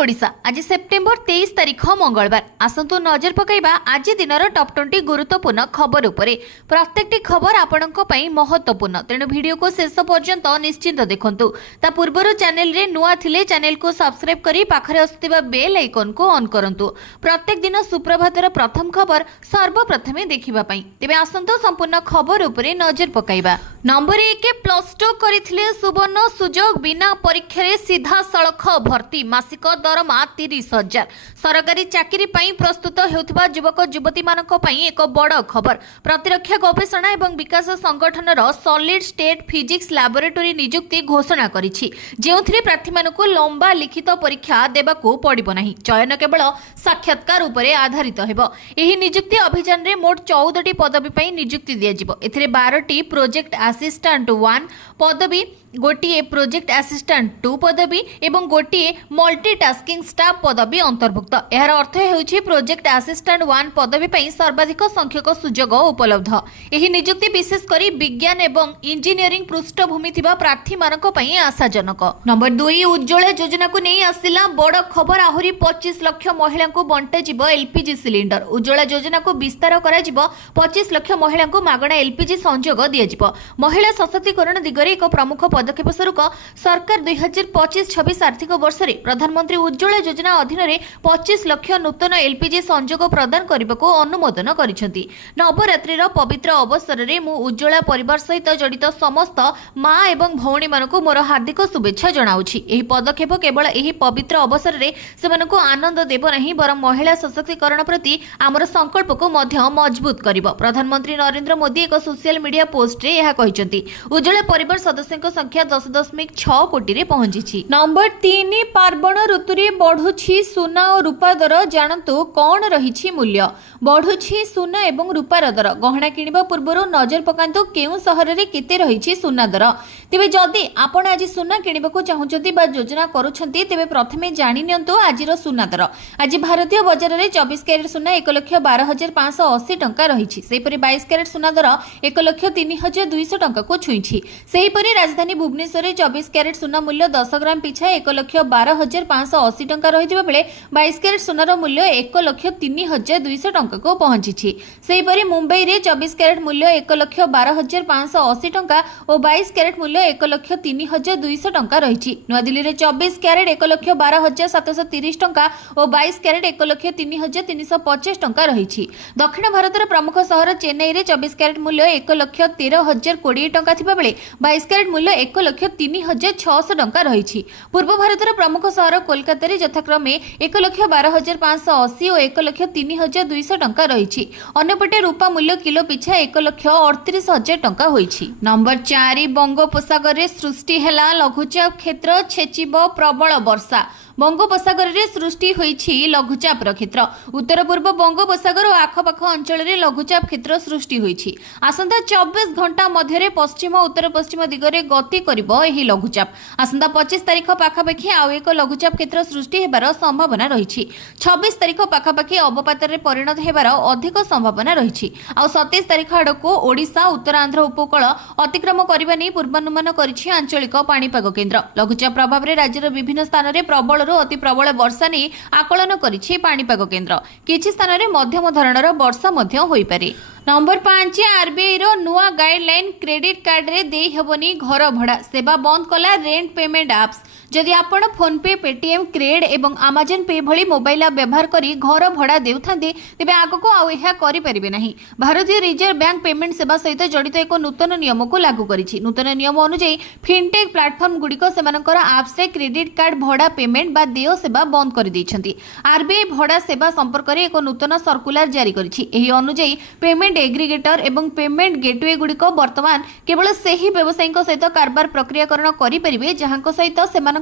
ओडिशा आज सेप्टेम्बर 23 तारीख मंगलवार आसंतु नजर पकाइबा आज दिनर टॉप 20 गुरुत्वपूर्ण खबर उपरे। प्रत्येकटी खबर आपणक पई महत्वपूर्ण, तेणु वीडियो को शेष पर्यंत निश्चिंत देखंतु। ता पूर्वरु चैनल रे नुआ थिले चैनल को सब्सक्राइब करी पाखरे आसुथिबा बेल आइकन को ऑन करंतु। प्रत्येक दिन सुप्रभातर प्रथम खबर सर्वप्रथमे देखिबा पई। तेबे आसंतु संपूर्ण खबर उपरे नजर पकाइबा। नंबर 1 +2 करिथिले सुवर्ण सुजोग बिना परीक्षा रे सीधा सड़क भर्ती मासिक दरमा 30,000। सरकारी चाकरी पाई प्रस्तुत हेउथिबा युवक युवती मानक पाई एक बड़ खबर। प्रतिरक्षा गवेषणा एवं विकास संगठन सॉलिड स्टेट फिजिक्स लैबोरेटरी नियुक्ति घोषणा करिछि, जेउथिरे प्रार्थी मानकु लंबा लिखित परीक्षा देबाकू पड़िबो नाही। चयन केवल साक्षात्कार उपरे आधारित हेबो। एही नियुक्ति अभियान रे मोट 14टी पदवी पाई नियुक्ति दियाजिबो। एथिरे 12टी प्रोजेक्ट असिस्टेंट 1 पदवी, गोटिए प्रोजेक्ट असिस्टेंट 2 पदवी एवं गोटिए मल्टीटास्किंग स्टाफ पदवी अंतर्भुक्त। यार अर्थ हेउछि प्रोजेक्ट असिस्टेंट 1 पदवी पई सर्वाधिक संख्यक सुजोग उपलब्ध। एही नियुक्ति विशेष करी विज्ञान एवं इंजीनियरिंग पृष्ठभूमि थिबा प्रार्थी मानक पई आशाजनक। नंबर 2 उज्ज्वला योजना को नहीं आसिला बड़ खबर। आहुरी 25 लाख महिला को बंटा जिवो एलपीजी सिलिंडर। उज्ज्वला योजना को विस्तार करा जिवो। 25 लाख महिला को मागणा एलपीजी संयोग दिया जिवो। महिला सशक्तिकरण दिगरे एक प्रमुख पदक्षेप स्वरूप सरकार 2025-26 आर्थिक वर्ष में प्रधानमंत्री उज्ज्वला योजना अधीन 25 लाख नूतन एलपीजी संयोग प्रदान करने को अनुमोदन करिसेंती। नवरात्रिर पवित्र अवसर में मु उज्ज्वला परिवार सहित जड़ित समस्त माँ एवं भौणी मानकु मोर हार्दिक शुभेच्छा जनाउछि। एही पदक्षेप केवल एही पवित्र अवसर में सेमानकु आनंद देब नहीं, बरं महिला सशक्तिकरण प्रति आमर संकल्प को मध्य मजबूत करिबो। प्रधानमंत्री नरेंद्र मोदी एक सोशल मीडिया पोस्ट रे यह कहिसेंती। उज्ज्वला परिवार सदस्यों संख्या 10.6 कोटी रे पहुंची। नंबर 3 पार्वण ऋतु रे बढ़ुछि सुना और रूपा दर। जानतु कौन रही मूल्य। बढ़ुछि सुना एवं रूपार दर। गहना किनिबा पूर्व नजर पकांतु केउ सहर रे केते रही सुना दर। तेबे जदि आपण आज सुना किनिबाकू चाहुचंती बा योजना करूछंती तेबे प्रथमे जानि नियंतु आजिर सुना दर। आज भारतीय बाजार रे 24 कैरेट सुना 1,12,580 टंका रही। सेहीपरि 22 कैरेट सुना दर 1,03,200 टंका को छुईछि। सेहीपरि राजधानी भुवनेश्वर में 24 कैरेट सुना मूल्य 10 ग्राम पिछा 1,12,580 टंका रहिथिबा बेले 22 कैरेट सुनार मूल्य 1,03,200 टंका को पहुंची। सेहीपरि मुंबई रे 24 कैरेट मूल्य 1,12,580 टंका और 22 कैरेट मूल्य 1,03,200 टंका रही। नयादिल्ली रे 24 कैरेट 1,12,730 टंका और 22 कैरेट 1,03,350 टंका रही। दक्षिण भारतर प्रमुख सहर चेन्नई रे 24 कैरेट मूल्य 1,13,020 टंका थिबा बेले 22 कैरेट मूल्य 1,03,600 टंका रही। पूर्व भारतर प्रमुख सहर कोलकाता रे यथाक्रमे 1,12,580 और 1,03,200 टंका रही। अन्यपटे रूपा मूल्य किलो पिछा 1,38,000 टंका होईछि। नंबर 4 बंगोपसागर रे सृष्टि हेला लघुचाप क्षेत्र छेचिब प्रबल वर्षा। बंगोपसागर रे सृष्टि होईछि लघुचापर क्षेत्र। उत्तर पूर्व बंगोपसागर और आखपाख अंचल रे लघुचाप क्षेत्र सृष्टि होईछि। आसंता 24 घंटा मध्य पश्चिम उत्तर पश्चिम दिगरे गति करिबो एही लघुचाप। आसंता 25 तारिख पाखापाखि आउ एक लघुचाप क्षेत्र सृष्टि हेबार संभावना रहिछि। 26 तारिख पाखापाखि अवपात रे परिणत हेबार अधिक संभावना रहिछि। आ 27 तारिख आडको ओडिशा उत्तरांध्र उपकूल अतिक्रम करिबा नै पूर्वानुमान करिछि आंचलिक पाणीपाग केन्द्र। लघुचाप प्रभाव रे राज्यर विभिन्न स्थान रे प्रबल अति प्रबल वर्षा नहीं आकलन करिछि पाणीपाग केन्द्र। किछि स्थान रे मध्यम धरणर वर्षा मध्य होई पारे। नंबर 5 आरबीआई रो नुआ गाइडलाइन क्रेडिट कार्ड रे देई हेबनी घर भड़ा। सेवा बंद कला रेंट पेमेंट एप्स। जदि आपण फोन पे, पेटीएम, क्रेड एवं अमेजन पे भली मोबाइल ऐप व्यवहार करी घर भड़ा देउथांती तेबे आगको आउ एहा करि परिबे नाही। भारतीय रिजर्व बैंक पेमेंट सेवा सहित जड़ित एक नूतन नियम को लागू करिछि। नूतन नियम अनुसार फिनटेक प्लेटफॉर्म गुडिको सेमानकर एप्स रे क्रेडिट कार्ड भड़ा पेमेंट बा देय सेवा बंद कर दैछंती। आरबीआई भड़ा सेवा संपर्क रे एक नूतन सर्कुलर जारी करिछि। एही अनुसार पेमेंट एग्रीगेटर एवं पेमेंट गेटवे गुडिको वर्तमान केवल सेही व्यवसायिक सहित कारबार प्रक्रियाकरण करि परिबे जहांको सहित सेमानकर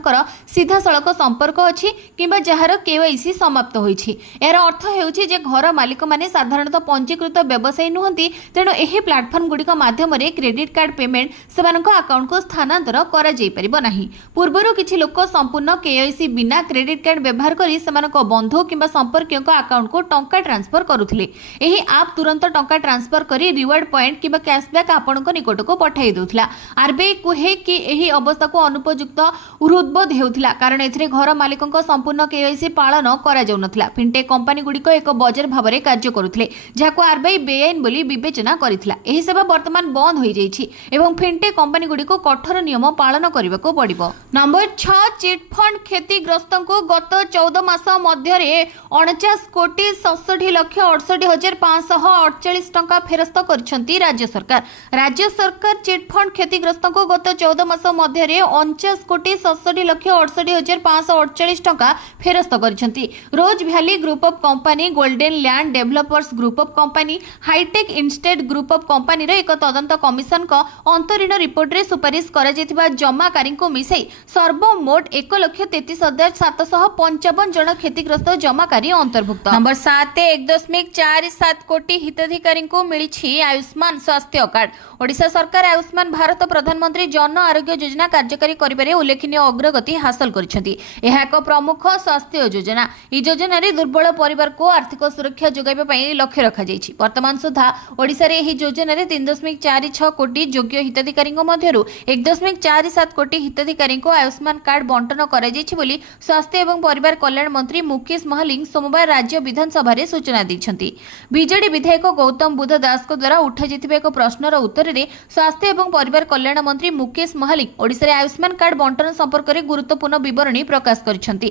सीधा सड़क संपर्क अछि किंबा जहार केवाईसी समाप्त होईछि। यार अर्थ हेउछि जे घर मालिक माने साधारणतः पंजीकृत व्यवसायी नुहंती, तेणु एही प्लेटफॉर्म गुडिक माध्यम रे क्रेडिट कार्ड पेमेंट सेमानक अकाउंट को स्थानांतर करा जाई परिबो नाही। पूर्वरु किछि लोक संपूर्ण केवाईसी बिना क्रेडिट कार्ड व्यवहार करी सेमानक बंधु किंबा संपर्कियों अकाउंट को टंका ट्रांसफर करुथिले। एही ऐप तुरंत टंका ट्रांसफर करी रिवार्ड पॉइंट किंबा कैशबैक आपणक निकट को पठाई देउथला। आरबीआई कुहे कि एही अवस्था को अनुपयुक्त हृदय ହୃଦବୋଧ ହେଉଥିଲା କାରଣ ଏଥିରେ ଘର ମାଲିକଙ୍କ ସମ୍ପୂର୍ଣ୍ଣ କେୱାଇସି ପାଳନ କରାଯାଉନଥିଲା। ଫିନଟେକ୍ କମ୍ପାନୀ ଗୁଡ଼ିକ ଏକ ବଜାର ଭାବରେ କାର୍ଯ୍ୟ କରୁଥିଲେ, ଯାହାକୁ ଆରବିଆଇ ବେଆଇନ ବୋଲି ବିବେଚନା କରିଥିଲା। ଏହି ସେବା ବର୍ତ୍ତମାନ ବନ୍ଦ ହୋଇଯାଇଛି ଏବଂ ଫିନଟେକ୍ କମ୍ପାନୀ ଗୁଡ଼ିକୁ କଠୋର ନିୟମ ପାଳନ କରିବାକୁ ପଡ଼ିବ। ନମ୍ବର 6, ଚିଟଫଣ୍ଡ କ୍ଷତିଗ୍ରସ୍ତଙ୍କୁ ଗତ 14 ମାସ ମଧ୍ୟରେ 49 କୋଟି 67 ଲକ୍ଷ 68,548 ଟଙ୍କା ଫେରସ୍ତ କରିଛନ୍ତି ରାଜ୍ୟ ସରକାର। ରାଜ୍ୟ ସରକାର ଚିଟଫଣ୍ଡ କ୍ଷତିଗ୍ରସ୍ତଙ୍କୁ ଗତ 14 ମାସ ମଧ୍ୟରେ 49 କୋଟି 67 ଲକ୍ଷ 68,548 ଟଙ୍କା ଫେରସ୍ତ କରିଛନ୍ତି। Rose valley group of company, golden land developers group of company, hi-tech estate group of କମ୍ପାନୀର ଏକ ତଦନ୍ତ କମିଶନଙ୍କ ଅନ୍ତରୀଣ ରିପୋର୍ଟରେ ସୁପାରିଶ କରାଯାଇଥିବା ଜମାକାରୀଙ୍କୁ ମିଶାଇ ସର୍ବମୋଟ 1,33,755 ଜଣ କ୍ଷତିଗ୍ରସ୍ତ ଜମାକାରୀ ଅନ୍ତର୍ଭୁକ୍ତ। ନମ୍ବର 7, 1.47 କୋଟି ହିତାଧିକାରୀଙ୍କୁ ମିଳିଛି ଆୟୁଷ୍ମାନ ସ୍ୱାସ୍ଥ୍ୟ କାର୍ଡ। ଓଡ଼ିଶା ସରକାର ଆୟୁଷ୍ମାନ ଭାରତ ପ୍ରଧାନମନ୍ତ୍ରୀ ଜନ ଆରୋଗ୍ୟ ଯୋଜନା କାର୍ଯ୍ୟକାରୀ କରିବାରେ ଉଲ୍ଲେଖନୀୟ ଅଗ୍ରଗତି ହାସଲ କରିଛନ୍ତି। ଏହା ଏକ ପ୍ରମୁଖ ସ୍ୱାସ୍ଥ୍ୟ ଯୋଜନା। ଏହି ଯୋଜନାରେ ଦୁର୍ବଳ ପରିବାରକୁ ଆର୍ଥିକ ସୁରକ୍ଷା ଯୋଗାଇବା ପାଇଁ ଲକ୍ଷ୍ୟ ରଖାଯାଇଛି। ବର୍ତ୍ତମାନ ସୁଦ୍ଧା ଓଡ଼ିଶାରେ ଏହି ଯୋଜନାରେ 3.46 କୋଟି ଯୋଗ୍ୟ ହିତାଧିକାରୀଙ୍କ ମଧ୍ୟରୁ 1.47 କୋଟି ହିତାଧିକାରୀଙ୍କୁ ଆୟୁଷ୍ମାନ କାର୍ଡ ବଣ୍ଟନ କରାଯାଇଛି ବୋଲି ସ୍ୱାସ୍ଥ୍ୟ ଏବଂ ପରିବାର କଲ୍ୟାଣ ମନ୍ତ୍ରୀ ମୁକେଶ ମହାଲିକ ସୋମବାର ରାଜ୍ୟ ବିଧାନସଭାରେ ସୂଚନା ଦେଇଛନ୍ତି। ବିଜେଡି ବିଧାୟକ ଗୌତମ ବୁଦ୍ଧ ଦାସଙ୍କ ଦ୍ୱାରା ଉଠାଯାଇଥିବା ଏକ ପ୍ରଶ୍ନର ଉତ୍ତରରେ ସ୍ୱାସ୍ଥ୍ୟ ଏବଂ ପରିବାର କଲ୍ୟାଣ ମନ୍ତ୍ରୀ ମୁକେଶ ମହାଲିକ ଓଡ଼ିଶାରେ ଆୟୁଷ୍ମାନ କାର୍ଡ ବଣ୍ଟନ ସମ୍ପର୍କରେ ଗୁରୁତ୍ୱପୂର୍ଣ୍ଣ ବିବରଣୀ ପ୍ରକାଶ କରିଛନ୍ତି।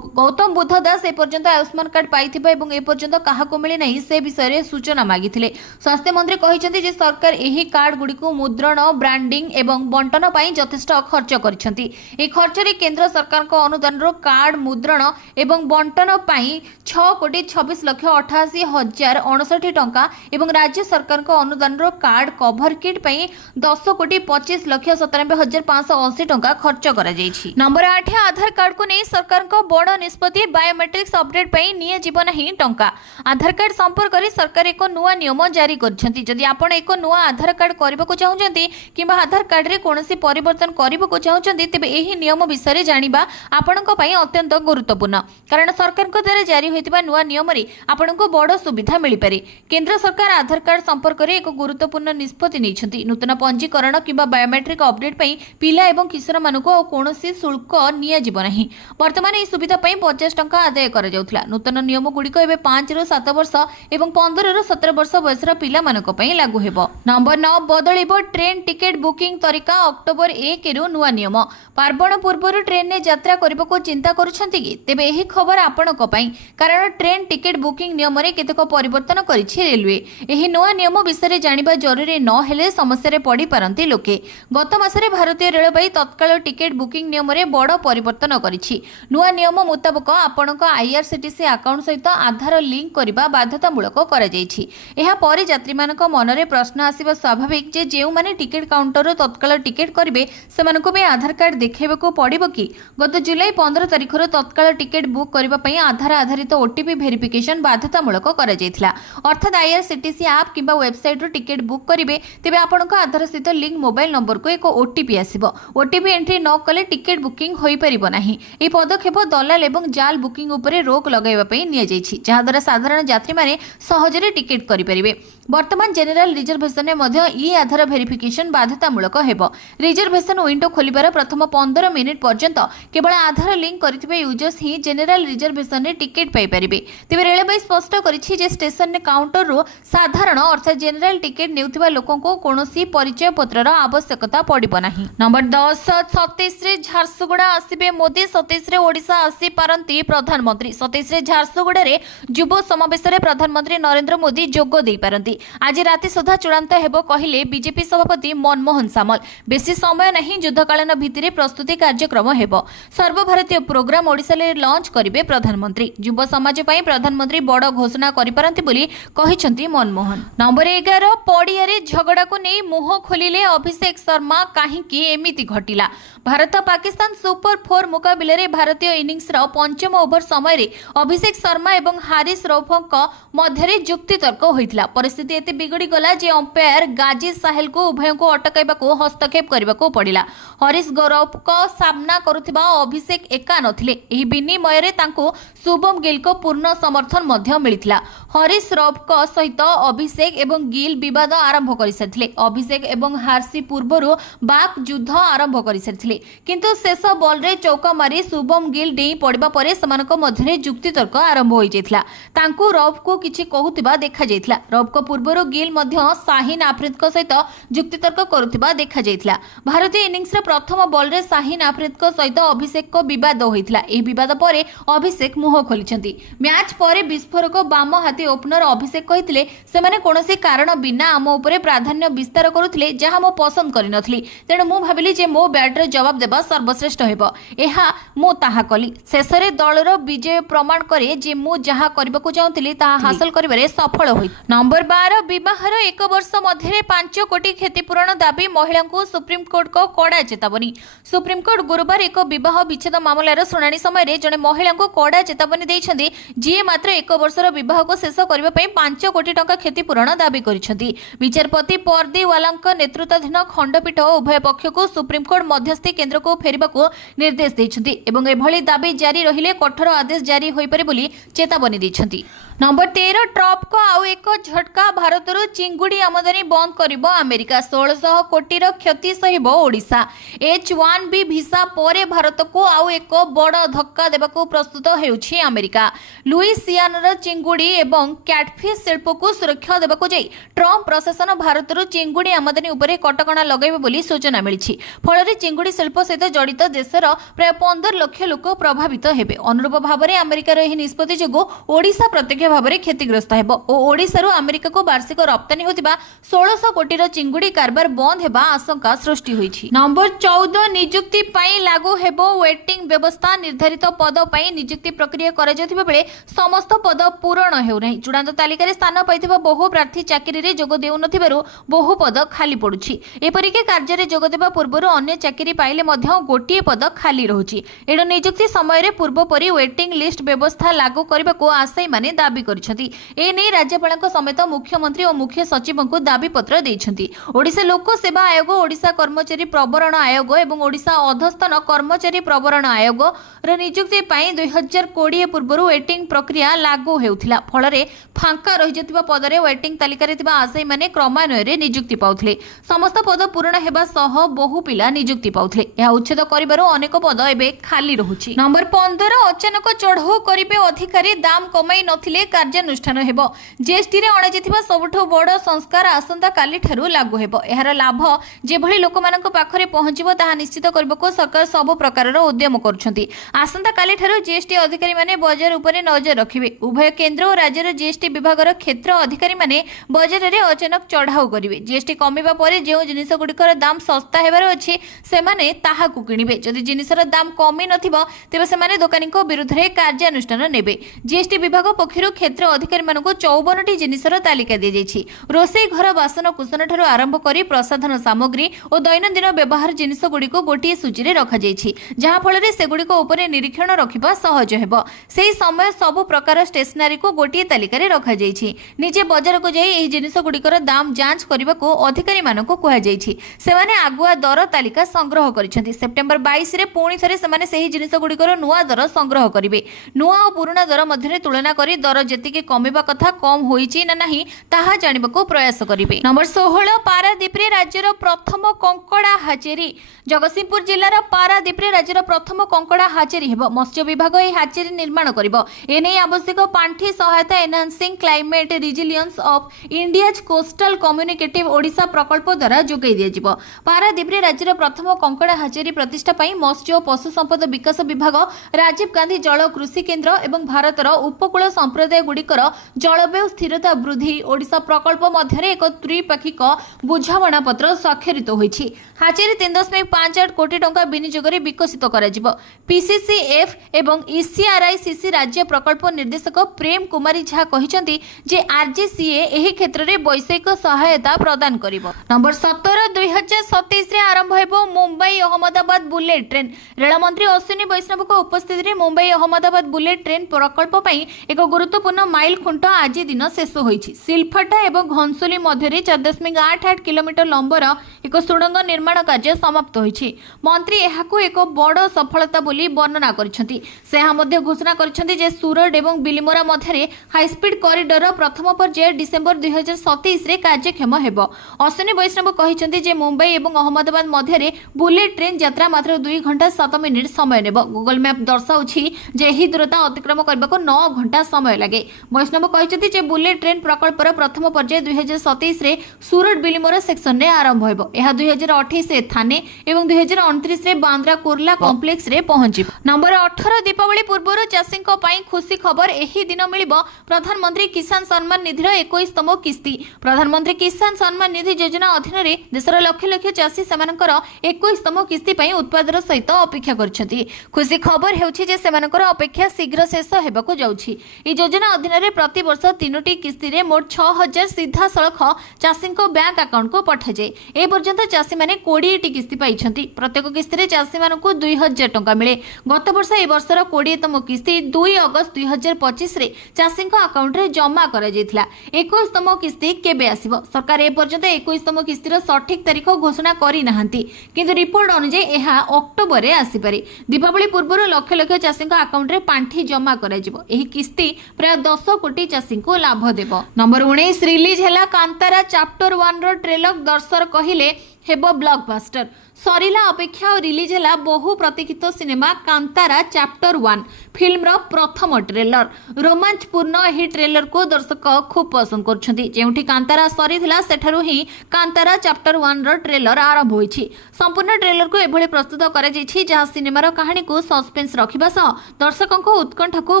ଗୌତମ ବୁଦ୍ଧ ଦାସ ଏପର୍ଯ୍ୟନ୍ତ ଆୟୁଷ୍ମାନ କାର୍ଡ ପାଇଥିବା ଏବଂ ଏପର୍ଯ୍ୟନ୍ତ କାହାକୁ ମିଳିନାହିଁ ସେ ବିଷୟରେ ସୂଚନା ମାଗିଥିଲେ। ସ୍ୱାସ୍ଥ୍ୟ ମନ୍ତ୍ରୀ କହିଛନ୍ତି ଯେ ସରକାର ଏହି କାର୍ଡ ଗୁଡ଼ିକୁ ମୁଦ୍ରଣ, ବ୍ରାଣ୍ଡିଂ ଏବଂ ବଣ୍ଟନ ପାଇଁ ଯଥେଷ୍ଟ ଖର୍ଚ୍ଚ କରିଛନ୍ତି। ଏହି ଖର୍ଚ୍ଚରେ କେନ୍ଦ୍ର ସରକାରଙ୍କ ଅନୁଦାନରୁ କାର୍ଡ ମୁଦ୍ରଣ ଏବଂ ବଣ୍ଟନ ପାଇଁ 6,26,88,069 ଟଙ୍କା ଏବଂ ରାଜ୍ୟ ସରକାରଙ୍କ ଅନୁଦାନରୁ କାର୍ଡ କଭର କିଟ୍ ପାଇଁ 10,25,97,580 ଟଙ୍କା ଖର୍ଚ୍ଚ କରାଯାଇଛି। ନମ୍ବର 8, ଆଧାର କାର୍ଡକୁ ନେଇ ସରକାରଙ୍କ ବଡ଼ ନିଷ୍ପତ୍ତି, ବାୟୋମେଟ୍ରିକ୍ସ ଅପଡେଟ୍ ପାଇଁ ନିଆଯିବ ନାହିଁ ଟଙ୍କା। ଆଧାର କାର୍ଡ ସମ୍ପର୍କରେ ସରକାର ଏକ ନୂଆ ନିୟମ ଜାରି କରିଛନ୍ତି। ଯଦି ଆପଣ ଏକ ନୂଆ ଆଧାର କାର୍ଡ କରିବାକୁ ଚାହୁଁଛନ୍ତି କିମ୍ବା ଆଧାର କାର୍ଡରେ କୌଣସି ପରିବର୍ତ୍ତନ କରିବାକୁ ଚାହୁଁଛନ୍ତି ତେବେ ଏହି ନିୟମ ବିଷୟରେ ଜାଣିବା ଆପଣଙ୍କ ପାଇଁ ଅତ୍ୟନ୍ତ ଗୁରୁତ୍ୱପୂର୍ଣ୍ଣ, କାରଣ ସରକାରଙ୍କ ଦ୍ୱାରା ଜାରି ହୋଇଥିବା ନୂଆ ନିୟମରେ ଆପଣଙ୍କୁ ବଡ଼ ସୁବିଧା ମିଳିପାରେ। କେନ୍ଦ୍ର ସରକାର ଆଧାର କାର୍ଡ ସମ୍ପର୍କରେ ଏକ ଗୁରୁତ୍ୱପୂର୍ଣ୍ଣ ନିଷ୍ପତ୍ତି ନେଇଛନ୍ତି। ନୂତନ ପଞ୍ଜୀକରଣ କିମ୍ବା ବାୟୋମେଟ୍ରିକ୍ ଅପଡେଟ୍ ପାଇଁ ପିଲା ଏବଂ କିଶୋରମାନଙ୍କୁ ଆଉ କୌଣସି ଶୁଳ୍କ ନିଆଯିବ ନାହିଁ। ବର୍ତ୍ତମାନ ଏହି ସୁବିଧା ପାଇଁ 50 ଟଙ୍କା ଆଦାୟ କରାଯାଉଥିଲା। ନୂତନ ନିୟମଗୁଡ଼ିକ ଏବେ 5ରୁ 7 ବର୍ଷ ଏବଂ 15ରୁ 17 ବର୍ଷ ବୟସର ପିଲାମାନଙ୍କ ପାଇଁ ଲାଗୁ ହେବ। ନମ୍ବର 9, ବଦଳିବ ଟ୍ରେନ୍ ଟିକେଟ୍ ବୁକିଂ ତରିକା। ଅକ୍ଟୋବର 1ରୁ ନୂଆ ନିୟମ। ପାର୍ବଣ ପୂର୍ବରୁ ଟ୍ରେନ୍ରେ ଯାତ୍ରା କରିବାକୁ ଚିନ୍ତା କରୁଛନ୍ତି କି? ତେବେ ଏହି ଖବର ଆପଣଙ୍କ ପାଇଁ, କାରଣ ଟ୍ରେନ୍ ଟିକେଟ୍ ବୁକିଂ ନିୟମରେ କେତେକ ପରିବର୍ତ୍ତନ କରିଛି ରେଲୱେ। ଏହି ନୂଆ ନିୟମ ବିଷୟରେ ଜାଣିବା ଜରୁରୀ ନ ହେଲେ ସମସ୍ୟାରେ ପଡ଼ିପାରନ୍ତି ଲୋକେ। ଗତ ମାସରେ ଭାରତୀୟ ରେଳବାଇ ତତ୍କାଳ ଟିକେଟ୍ ବୁକିଂ ନିୟମରେ ବଡ଼ ପରିବର୍ତ୍ତନ କରିଛି। ନୂଆ ନିୟମ ମୁତାବକ ଆପଣଙ୍କ ଆଇଆର୍ସିଟିସି ଆକାଉଣ୍ଟ ସହିତ ଆଧାର ଲିଙ୍କ କରିବା ବାଧ୍ୟତାମୂଳକ କରାଯାଇଛି। ଏହାପରେ ଯାତ୍ରୀମାନଙ୍କ ମନରେ ପ୍ରଶ୍ନ ଆସିବା ସ୍ୱାଭାବିକ ଯେ ଯେଉଁମାନେ ଟିକେଟ୍ କାଉଣ୍ଟରରୁ ତତ୍କାଳ ଟିକେଟ୍ କରିବେ ସେମାନଙ୍କୁ ବି ଆଧାର କାର୍ଡ ଦେଖାଇବାକୁ ପଡ଼ିବ କି? ଗତ ଜୁଲାଇ 15 ତାରିଖରୁ ତତ୍କାଳ ଟିକେଟ୍ ବୁକ୍ କରିବା ପାଇଁ ଆଧାର ଆଧାରିତ ଓଟିପି ଭେରିଫିକେସନ ବାଧ୍ୟତାମୂଳକ କରାଯାଇଥିଲା। ଅର୍ଥାତ୍ ଆଇଆର୍ସିଟିସି ଆପ୍ କିମ୍ବା ୱେବସାଇଟ୍ରୁ ଟିକେଟ୍ ବୁକ୍ କରିବେ ତେବେ ଆପଣଙ୍କ ଆଧାର ସହିତ ଲିଙ୍କ ମୋବାଇଲ ନମ୍ବରକୁ ଏକ ଓଟିପି ଆସିବ। ଓଟିପି ଏଣ୍ଟ୍ରି ନ କଲେ ଟିକେଟ୍ ବୁକିଂ ହୋଇପାରିବ ନାହିଁ। ଏହି ପଦକ୍ଷେପ ଦଲାଲ ଏବଂ ଜାଲ ବୁକିଂ ଉପରେ ରୋକ ଲଗାଇବା ପାଇଁ ନିଆଯାଇଛି, ଯାହାଦ୍ୱାରା ସାଧାରଣ ଯାତ୍ରୀମାନେ ସହଜରେ ଟିକେଟ୍ କରିପାରିବେ। ବର୍ତ୍ତମାନ ଜେନେରାଲ ରିଜର୍ଭେସନରେ ମଧ୍ୟ ଇ ଆଧାର ଭେରିଫିକେସନ ବାଧ୍ୟତାମୂଳକ ହେବ। ରିଜର୍ଭେସନ ୱିଣ୍ଡୋ ଖୋଲିବାର ପ୍ରଥମ 15 ମିନିଟ୍ ପର୍ଯ୍ୟନ୍ତ କେବଳ ଆଧାର ଲିଙ୍କ କରିଥିବା ୟୁଜର୍ସ ହିଁ ଜେନେରାଲ ରିଜର୍ଭେସନରେ ଟିକେଟ୍ ପାଇପାରିବେ। ତେବେ ରେଳବାଇ ସ୍ପଷ୍ଟ କରିଛି ଯେ ଷ୍ଟେସନ କାଉଣ୍ଟରରୁ ସାଧାରଣ ଅର୍ଥାତ୍ ଜେନେରାଲ ଟିକେଟ୍ ନେଉଥିବା ଲୋକଙ୍କୁ କୌଣସି ପରିଚୟ ପତ୍ରର ଆବଶ୍ୟକତା ପଡ଼ିବ ନାହିଁ। ନମ୍ବର 10, 27ରେ ଝାରସୁଗୁଡ଼ା ଆସିବେ ମୋଦି, 27ରେ ଓଡ଼ିଶା ଆସିପାରନ୍ତି ପ୍ରଧାନମନ୍ତ୍ରୀ। 27ରେ ଝାରସୁଗୁଡ଼ାରେ ଯୁବ ସମାବେଶରେ ପ୍ରଧାନମନ୍ତ୍ରୀ ନରେନ୍ଦ୍ର ମୋଦି ଯୋଗ ଦେଇପାରନ୍ତି। ଆଜି ରାତି ସୁଦ୍ଧା ଚୂଡ଼ାନ୍ତ ହେବ କହିଲେ ବିଜେପି ସଭାପତି ମନମୋହନ ସାମଲ। ବେଶୀ ସମୟ ନାହିଁ, ଯୁଦ୍ଧକାଳୀନ ଭିତ୍ତିରେ ପ୍ରସ୍ତୁତି କାର୍ଯ୍ୟକ୍ରମ ହେବ। ସର୍ବଭାରତୀୟ ପ୍ରୋଗ୍ରାମ ଓଡ଼ିଶାରେ ଲଞ୍ଚ କରିବେ ପ୍ରଧାନମନ୍ତ୍ରୀ। ଯୁବ ସମାଜ ପାଇଁ ପ୍ରଧାନମନ୍ତ୍ରୀ ବଡ଼ ଘୋଷଣା କରିପାରନ୍ତି ବୋଲି କହିଛନ୍ତି ମନମୋହନ। ନମ୍ବର 11, ପଡ଼ିଆରେ ଝଗଡ଼ାକୁ ନେଇ ମୁହଁ ଖୋଲିଲେ ଅଭିଷେକ ଶର୍ମା। କାହିଁକି ଏମିତି ଘଟିଲା? ଭାରତ ପାକିସ୍ତାନ ସୁପର 4 ମୁକାବିଲାରେ ଭାରତୀୟ ଇନିଂସର 5ମ ଓଭର ସମୟରେ ଅଭିଷେକ ଶର୍ମା ଏବଂ ହାରିସ ରୌଫଙ୍କ ମଧ୍ୟରେ ଯୁକ୍ତିତର୍କ ହୋଇଥିଲା। ପରିସ୍ଥିତି ଏତେ ବିଗିଡ଼ିଗଲା ଯେ ଅମ୍ପାୟାର ଗାଜି ସାହେଲଙ୍କୁ ଉଭୟଙ୍କୁ ଅଟକାଇବାକୁ ହସ୍ତକ୍ଷେପ କରିବାକୁ ପଡ଼ିଲା। ହରିସ ରୌଫଙ୍କ ସାମ୍ନା କରୁଥିବା ଅଭିଷେକ ଏକା ନଥିଲେ। ଏହି ବିନିମୟରେ ତାଙ୍କୁ ଶୁଭମ ଗିଲଙ୍କ ପୂର୍ଣ୍ଣ ସମର୍ଥନ ମଧ୍ୟ ମିଳିଥିଲା। ହରିସ ରୌଫଙ୍କ ସହିତ ଅଭିଷେକ ଏବଂ ଗିଲ ବିବାଦ ଆରମ୍ଭ କରିସାରିଥିଲେ। ଅଭିଷେକ ଏବଂ ହାର୍ସି ପୂର୍ବରୁ ବାକ୍ ଯୁଦ୍ଧ ଆରମ୍ଭ କରିସାରିଥିଲେ। जाइथिले किंतु शेष बॉल रे चौका मारी शुभम गिल डेई पड़िबा परे समानक मध्यरे जुक्तितर्क आरंभ होई जाइथिला। तांकू रब को किछि कहूतिबा देखा जाइथिला। रब को पूर्वरु गिल मध्य शाहीन आफ्रिदी सहित जुक्तितर्क करुतिबा देखा जाइथिला। भारतीय इनिंग्स रे प्रथम बॉल रे शाहीन आफ्रिदी सहित अभिषेक को विवाद होइथिला। एही विवाद परे अभिषेक मुह खोलिछंती। मैच परे विस्फोरक बाम हाथी ओपनर अभिषेक कहिथिले सेमाने कोनोसी कारण बिना आम उपरे प्राधान्य विस्तार करुथिले जहा मो पसंद करिनथली। तेणु मु भाबिली जे मो बैट रे जवाब देबा सर्वश्रेष्ठ हेबो। एहा मु ताहा कली। शेषरे दलर विजय प्रमाण करे जे मु जहा करबाकू चाहुथिली ताहा हासिल करिबारे सफल होई। नंबर 12 विवाहर 1 वर्ष मध्यरे 5 कोटी क्षतिपूरण दाबी महिला को सुप्रीम कोर्ट को कड़ा चेतावनी। सुप्रीम कोर्ट गुरुवार एक विवाह विच्छेद मामलार शुणाणी समय जड़े महिला को कड़ा चेतावनी देइछन्ती जी मात्र 1 वर्षर विवाह को शेष करबा पई 5 कोटी टंका क्षतिपूरण दाबी करिछन्ती। विचारपति परदीवालांक नेतृत्वाधीन खंडपीठ उभय पक्ष को सुप्रीम कोर्ट मध्यस्थी केंद्र को फेरिबाकू निर्देश देइछन्ती एवं एभली दाबी जारी रहिले कठोर आदेश जारी होई पारे बोली चेतावनी देइछन्ती। नंबर 13 ट्रम्प को आउ एक झटका भारत चिंगुड़ी आमदानी बंद करिबो अमेरिका। 1600 कोटीर क्षति सहिबो ओडिशा। H1B भिसा परे भारत को आउ एक बड़ धक्का देबाकू प्रस्तुत हेउछि अमेरिका। लुइसियानार चिंगुड़ी एवं कैटफिश शिल्प को सुरक्षा देबाकू जाई ट्रम्प प्रशासन भारत चिंगुड़ी आमदानी उपरे कटकणा लगाइबे बोली सूचना मिलिछि। फଳରେ चिंगुड़ी शिल्प सहित जड़ित देशर प्राय 15 लाख लोक प्रभावित हेबे। अनुरूप भाबरे अमेरिकार एही निष्पत्ति जोगु ओडिशा प्रत्यक्ष भाबरे क्षतिग्रस्त हेबो ओ ओडिसा अमेरिका को वार्षिक रप्तानी होतिबा 1600 कोटीर चिंगुड़ी कारबार बंद हेबा आशंका सृष्टि होईछि। नंबर 14 नियुक्ति पई लागू हेबो वेटिंग व्यवस्था। निर्धारित पद पई नियुक्ति प्रक्रिया करा जायथिबा बेले समस्त पद पूरण हेउ नै। चूड़ांत तालिका रे स्थान पाइथिबा बहु प्रार्थी चाकरी रे जोग देउ नथिबारु बहु पद खाली पडुछि। एपरिके कार्य रे जोग देबा पूर्वरु अन्य चाकरी पाइले मध्य गोटिए पद खाली रहुछि। एडो नियुक्ति समय रे पूर्व परि वेटिंग लिस्ट व्यवस्था लागू करबा को आशायी माने दाबी ए नै राज्यपाल समेत मुख्यमंत्री और मुख्य सचिव को दाबी पत्र देइछन्ती। ओडिशा लोक सेवा आयोग, ओडिशा कर्मचारी प्रवरण आयोग एवं ओडिशा अधस्थन कर्मचारी प्रवरण आयोग र नियुक्ति पई 2020 पूर्व वेटिंग प्रक्रिया लागू हेउथिला। फଳରେ फांका रहि जतिबा पदरे वेटिंग तालिका रे तिबा आशायी माने क्रमान्वय रे नियुक्ति पाउथिले। समस्त पद पूर्ण हेबा सह बहु पिला नियुक्ति पाउथिले। या उच्छेद करिबारो अनेक पद एबे खाली रहुछि। नंबर 15 अचानक चढ़ाऊ करिबे अधिकारी दाम कमाई नथिले कार्यानुष्ठान हेबो। जीएसटी रे अणाजिथिबा सबुठो बड़ संस्कार आसंता काली ठारू लागू हेबो। एहार लाभ जेभଳି लोकमानक पाखरे पहुंचिबो ताहा निश्चित करबाको सरकार सब प्रकारर उद्यम करूछन्ती। आसंता काली ठारू जीएसटी अधिकारी माने बाजार उपरे नजर रखिबे। उभय केंद्र और राज्यर जीएसटी विभागर क्षेत्र अधिकारी माने बाजार रे अचानक चढ़ाऊ करिवे। जीएसटी कमिबा परे जेउ जिनिस गुडिकर दाम सस्ता हेबार अछि सेमाने ताहाकु किनिबे। जदि जिनिसर दाम कमी नथिबो तेबे सेमाने दोकानी को विरुद्ध रे कार्यानुष्ठान नेबे। जीएसटी विभाग पक्षरु क्षेत्र अधिकारी मानक 54टी जिनिसर तालिका दी जाइछि। रोसई घर बासन कुसन ठारू आरंभ करी प्रसाधन सामग्री और दैनंदिन व्यवहार जिनिस गुड़िको गोटे सूची रे रखा जाइछि जहा फଳରେ सेगुड़िको उपरे निरीक्षण रखिबा सहज हेबो। सेही समय सब प्रकार स्टेशनरी को गोटे तालिका रे रखा जाइछि। निजे बाजार को जाई एही जिनिस गुड़िकर दाम जांच करबा को अधिकारी मानक कुहा जाइछि। सेमाने आगुआ दर तालिका संग्रह करिसेंती। सेप्टेम्बर 22 रे पुणी थरे सेमाने सेही जिनिस गुड़िकर नुआ दर संग्रह करिवे। नुआ और पुराना दर मध्यरे तुलना करी दर जेतिके कमिबा कथा कम होईची ना नाही ताहा जानिबाको प्रयास करिवे। नंबर 16 पारादीप रे राज्यर प्रथम कंकड़ा हाचेरी। जगतसिंहपुर जिल्लार पारादीप रे राज्यर प्रथम कंकड़ा हाचेरी हेबो। मत्स्य विभाग ए हाचेरी निर्माण करिवो। एने आवश्यक पांठी सहायता enhancing climate resilience of India's coastal communicative Odisha प्रकल्प द्वारा जोगाई दिया जिवो। पारादीप रे राज्यर प्रथम कंकड़ा हाचेरी प्रतिष्ठा पई मत्स्य और पशु संपद विकास विभाग, राजीव गांधी जल कृषि केंद्र एवं भारतर उपकूल संप्रदाय गुड़िकर जलवायु स्थिरता वृद्धि ओडिशा प्रकल्प मध्य एक त्रिपाक्षिक बुझामणा पत्र स्वाक्षरित होईछि। हाचेरी 3.58 कोटी टंका विनियोगरे विकसित कराजिबो। पीसीसीएफ एवं ईसीआरआईसीसी राज्य प्रकल्प निर्देशक प्रेम कुमारी झा कहिसंती जे आरजीसीए एही क्षेत्र रे वैषयिक सहायता प्रदान करिवो। नंबर 17 2027 रे आरंभ हेबो Mumbai Ahmedabad bullet train. Rail मंत्री अश्विनी वैष्णव को उपस्थिति रे मुंबई अहमदाबाद बुलेट ट्रेन प्रकल्प पई एक गुरुत्व महत्वपूर्ण माइल खुंट आज दिन शेष होईछि। सिलफाटा एवं घनसोली मध्य 4.88 किलोमीटर लंबर एक सुड़ंग निर्माण कार्य समाप्त होईछि। मंत्री एहाकु एक बड़ सफलता बोली वर्णना करिसेंति। से हा मध्य घोषणा करिसेंति जे सुरत एवं बिलिमोरा मध्य हाईस्पीड कॉरिडोर प्रथम पर्याय डिसेंबर 2027 रे कार्यक्षम हेबो। अश्विनी वैष्णव कहिसेंति जे मुंबई एवं अहमदाबाद मध्य बुलेट ट्रेन यात्रा मात्र 2 घंटा 7 मिनिट समय नेबो। गूगल मैप दर्शाउछि जे एही दूरता अतिक्रम करबाको 9 घंटा समय लगे। वैष्णव कहिसेंति जे बुलेट ट्रेन प्रकल्पर प्रथम पर्याय 2027 रे सुरत बिलिमोरा सेक्शन रे आरंभ हेबो। एहा 2028 रे थाने एवं 2029 रे बांद्रा कुर्ला कॉम्प्लेक्स रे पहुंचिबो। नंबर 18 दीपावली पूर्वरु चाषींको पई खुशी खबर एही दिन मिलिबो प्रधानमंत्री किसान सम्मान निधिर 21तम किस्ती। प्रधानमंत्री किसान सम्मान निधि योजना अधीन रे देशर लक्ष लक्ष चाषी सेमानकर 21तम किस्ती पई उत्पादर सहित अपेक्षा करछथि। खुशी खबर हेउछि जे सेमानकर अपेक्षा शीघ्र शेष हेबाकू जाउछि। ए योजना अधीन रे प्रति वर्ष 3टी किस्ती रे मोट 6000 सीधा सळख चाषींको बैंक अकाउंट को पठा जाय। ए पर्यंत चाषी माने 20टी किस्ती पाइछन्ति। प्रत्येक किस्ती रे चाषी मानकू 2000 टंका मिले। गत वर्ष ए वर्षर 20तम किस्ती 2 अगस्त 2025 रे चाषींको अकाउंट रे जमा करा जायथिला। 21तम किस्ती केबे आसीबो? सरकार ए पर्यंत 21तम किस्तीर सठिक तारीख घोषणा करि नाहंती, किंतु रिपोर्ट अनुसार एहा अक्टोबर रे आसी पारे। दीपावली पूर्व लक्ष लक्ष चाषी अकाउंट रे पांठी जमा कराजिबो। एही किस्ती प्राय 10 कोटी चाषी को लाभ देबो। नंबर 19 रिलीज हैला कांतारा चैप्टर 1 रो ट्रेलर। दर्शक कहिले हेबो ब्लॉकबस्टर। सरिला अपेक्षा और रिलीज हैला बहु प्रतीक्षित सिनेमा कांतारा चैप्टर 1 फिल्म रो प्रथम ट्रेलर। रोमांचपूर्ण एही ट्रेलर को दर्शक खूब पसंद करछन्ती। जेउठी कांतारा सरिथिला सेठारु ही कांतारा चैप्टर 1 रो ट्रेलर आरंभ होईछि। संपूर्ण ट्रेलर को एभली प्रस्तुत करा जायछि जहा सिनेमा रो कहानी को सस्पेंस रखिबा सह दर्शकको उत्कंठा को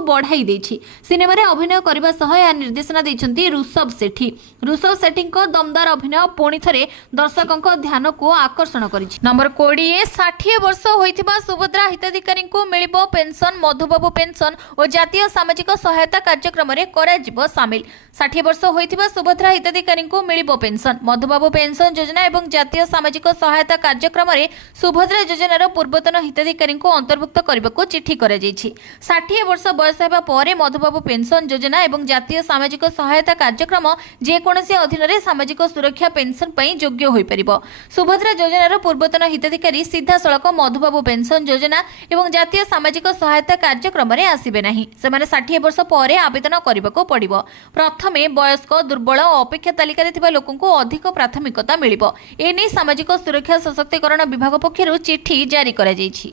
बढ़ाई दैछि। सिनेमा रे अभिनय करबा सह या निर्देशना दैछन्ती ऋषभ सेठी। ऋषभ सेठी को दमदार अभिनय पुणी थरे दर्शकको ध्यान को आकर्षण करिछि। नंबर 20 60 वर्ष होइथिबा सुभद्रा हिताधिकारी को मिलिबो पेंशन। मधुबाबू पेंशन और जातीय सामाजिक सहायता कार्यक्रम रे कराजिबो शामिल। 60 वर्ष होइथिबा सुभद्रा हिताधिकारी को मिलिबो पेंशन। मधुबाबू पेंशन योजना एवं जातीय सामाजिक सहायता कार्यक्रम रे सुभद्रा योजनार पूर्वतन हिताधिकारी को अंतर्भुक्त करबाको चिठी करा जायछि। 60 वर्ष बयस हेबा परे मधुबाबू पेंशन योजना एवं जातीय सामाजिक सहायता कार्यक्रम जे कोनोसी अधीन रे सामाजिक सुरक्षा पेंशन पई योग्य होई परिबो। सुभद्रा योजनार पूर्वतन हिताधिकारी सीधा सड़क मधुबाबू पेंशन योजना एवं जातीय सामाजिक सहायता कार्यक्रम रे आसीबे नाही। सेमाने 60 वर्ष परे आवेदन करबाको पड़िबो। प्रथमे वयस्क दुर्बल और अपेक्षा तालिका रे थिबा लोकंको अधिक प्राथमिकता मिलिबो। एने सामाजिक सुरक्षा सशक्तिकरण विभाग पक्षरु चिठी जारी करा जायछि।